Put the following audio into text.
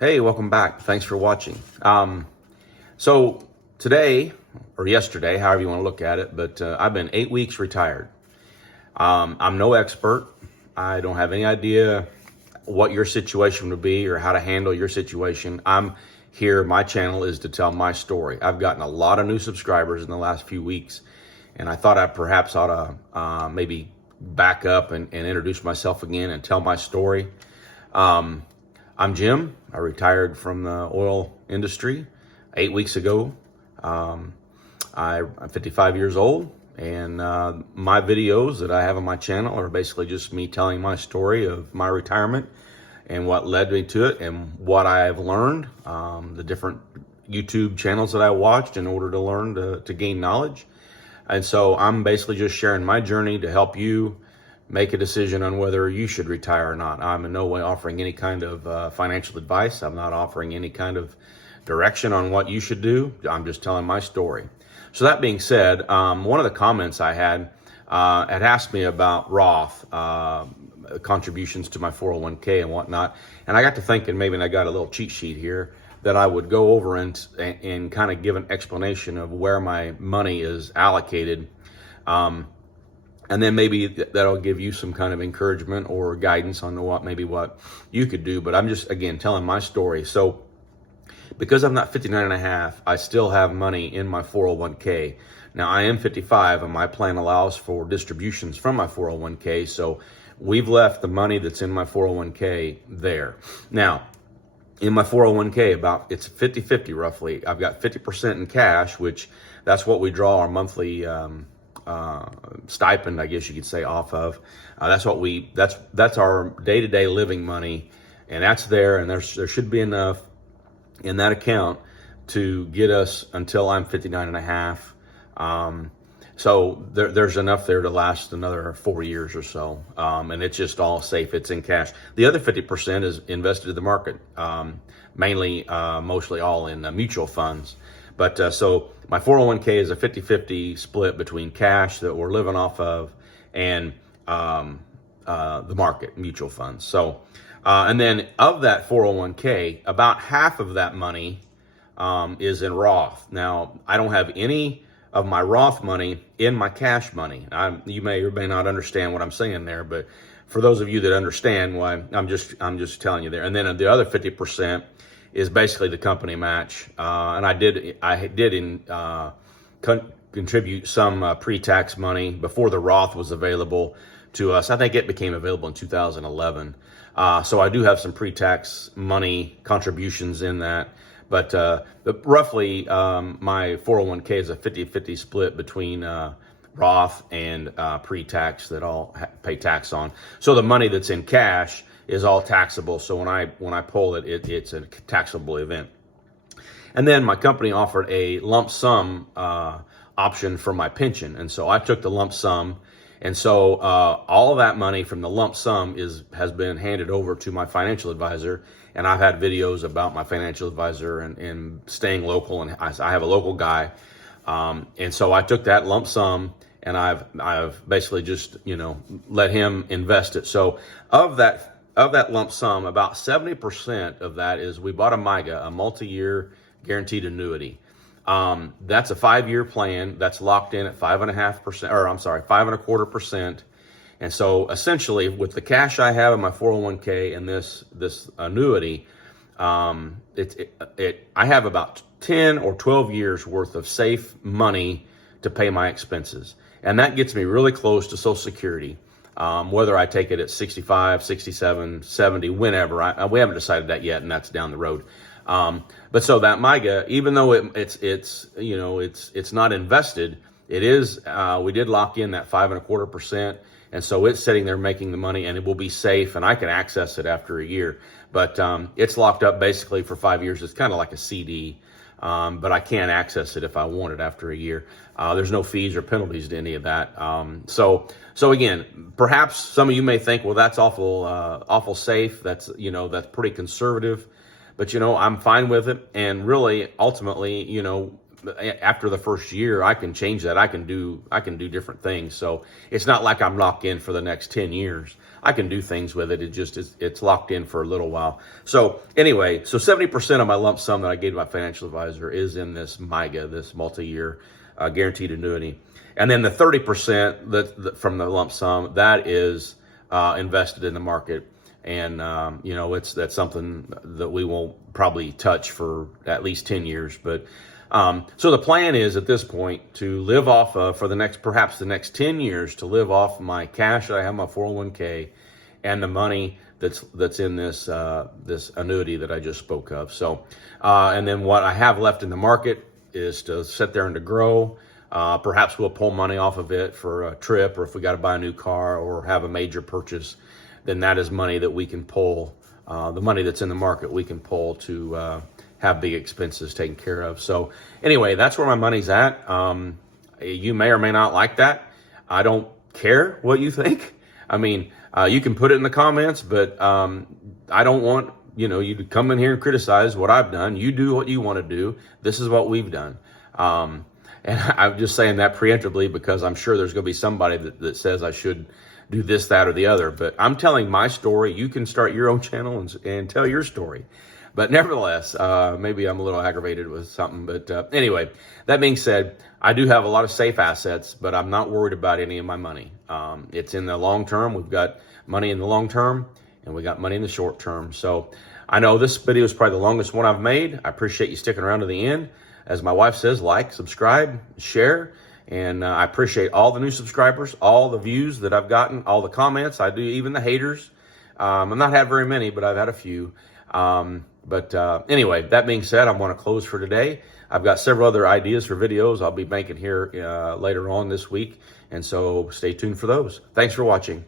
Hey, welcome back. Thanks for watching. So today, or yesterday, however you want to look at it, but I've been 8 weeks retired. I'm no expert. I don't have any idea what your situation would be or how to handle your situation. I'm here, my channel is to tell my story. I've gotten a lot of new subscribers in the last few weeks, and I thought I perhaps ought to maybe back up and introduce myself again and tell my story. I'm Jim. I retired from the oil industry 8 weeks ago. I'm 55 years old, and my videos that I have on my channel are basically just me telling my story of my retirement and what led me to it and what I've learned, the different YouTube channels that I watched in order to learn to gain knowledge. And so I'm basically just sharing my journey to help you make a decision on whether you should retire or not. I'm in no way offering any kind of financial advice. I'm not offering any kind of direction on what you should do. I'm just telling my story. So that being said, one of the comments I had asked me about Roth contributions to my 401k and whatnot. And I got to thinking, maybe, and I got a little cheat sheet here, that I would go over and kind of give an explanation of where my money is allocated. And then maybe that'll give you some kind of encouragement or guidance on what you could do. But I'm just, again, telling my story. So because I'm not 59 and a half, I still have money in my 401k. Now I am 55 and my plan allows for distributions from my 401k. So we've left the money that's in my 401k there. Now, in my 401k, it's 50-50 roughly. I've got 50% in cash, which that's what we draw our monthly stipend, I guess you could say, off of. That's our day-to-day living money, and that's there, and there should be enough in that account to get us until I'm 59 and a half. So there's enough there to last another 4 years or so, and it's just all safe. It's in cash. The other 50% is invested in the market, mostly all in mutual funds. But so my 401k is a 50-50 split between cash that we're living off of and the market, mutual funds. So, and then of that 401k, about half of that money is in Roth. Now, I don't have any of my Roth money in my cash money. You may or may not understand what I'm saying there, but for those of you that understand, why I'm just telling you there. And then the other 50% is basically the company match, and I did contribute some pre-tax money before the Roth was available to us. I think it became available in 2011. So I do have some pre-tax money contributions in that, but roughly my 401k is a 50-50 split between Roth and pre-tax that I'll pay tax on. So the money that's in cash is all taxable. So when I pull it, it's a taxable event. And then my company offered a lump sum option for my pension, and so I took the lump sum. And so all of that money from the lump sum has been handed over to my financial advisor. And I've had videos about my financial advisor and staying local, and I have a local guy. And so I took that lump sum, and I've basically just let him invest it. So of that lump sum, about 70% of that is we bought a MIGA, a multi-year guaranteed annuity. That's a 5-year plan that's locked in at 5.25%. And so essentially, with the cash I have in my 401k and this annuity, I have about 10 or 12 years worth of safe money to pay my expenses. And that gets me really close to Social Security. Whether I take it at 65, 67, 70, whenever, we haven't decided that yet, and that's down the road. But so that MIGA, even though it's not invested, it is, we did lock in that 5.25%. And so it's sitting there making the money, and it will be safe, and I can access it after a year. But it's locked up basically for 5 years. It's kind of like a CD, but I can't access it if I want it after a year. There's no fees or penalties to any of that. So again, perhaps some of you may think, well, that's awful safe. That's pretty conservative. But I'm fine with it. And really, ultimately, after the first year, I can change that. I can do different things. So it's not like I'm locked in for the next 10 years. I can do things with it. It just is, it's locked in for a little while. So anyway, so 70% of my lump sum that I gave to my financial advisor is in this MIGA, this multi-year guaranteed annuity. And then the 30% from the lump sum, that is invested in the market. And, that's something that we won't probably touch for at least 10 years. But so the plan is at this point to live off for perhaps the next 10 years, to live off my cash that I have in my 401k and the money that's in this annuity that I just spoke of. So, and then what I have left in the market is to sit there and to grow. Perhaps we'll pull money off of it for a trip, or if we got to buy a new car or have a major purchase, then that is money that we can pull. The money that's in the market we can pull to have big expenses taken care of. So anyway, that's where my money's at. You may or may not like that. I don't care what you think. I mean, you can put it in the comments, but I don't want you to come in here and criticize what I've done. You do what you want to do. This is what we've done. And I'm just saying that preemptively because I'm sure there's going to be somebody that says I should do this, that, or the other. But I'm telling my story. You can start your own channel and tell your story. But nevertheless, maybe I'm a little aggravated with something. But anyway, that being said, I do have a lot of safe assets, but I'm not worried about any of my money. It's in the long term. We've got money in the long term, and we got money in the short term. So I know this video is probably the longest one I've made. I appreciate you sticking around to the end. As my wife says, like, subscribe, share. And I appreciate all the new subscribers, all the views that I've gotten, all the comments. I do, even the haters. I've not had very many, but I've had a few. Anyway, that being said, I want to close for today. I've got several other ideas for videos I'll be making here later on this week. And so stay tuned for those. Thanks for watching.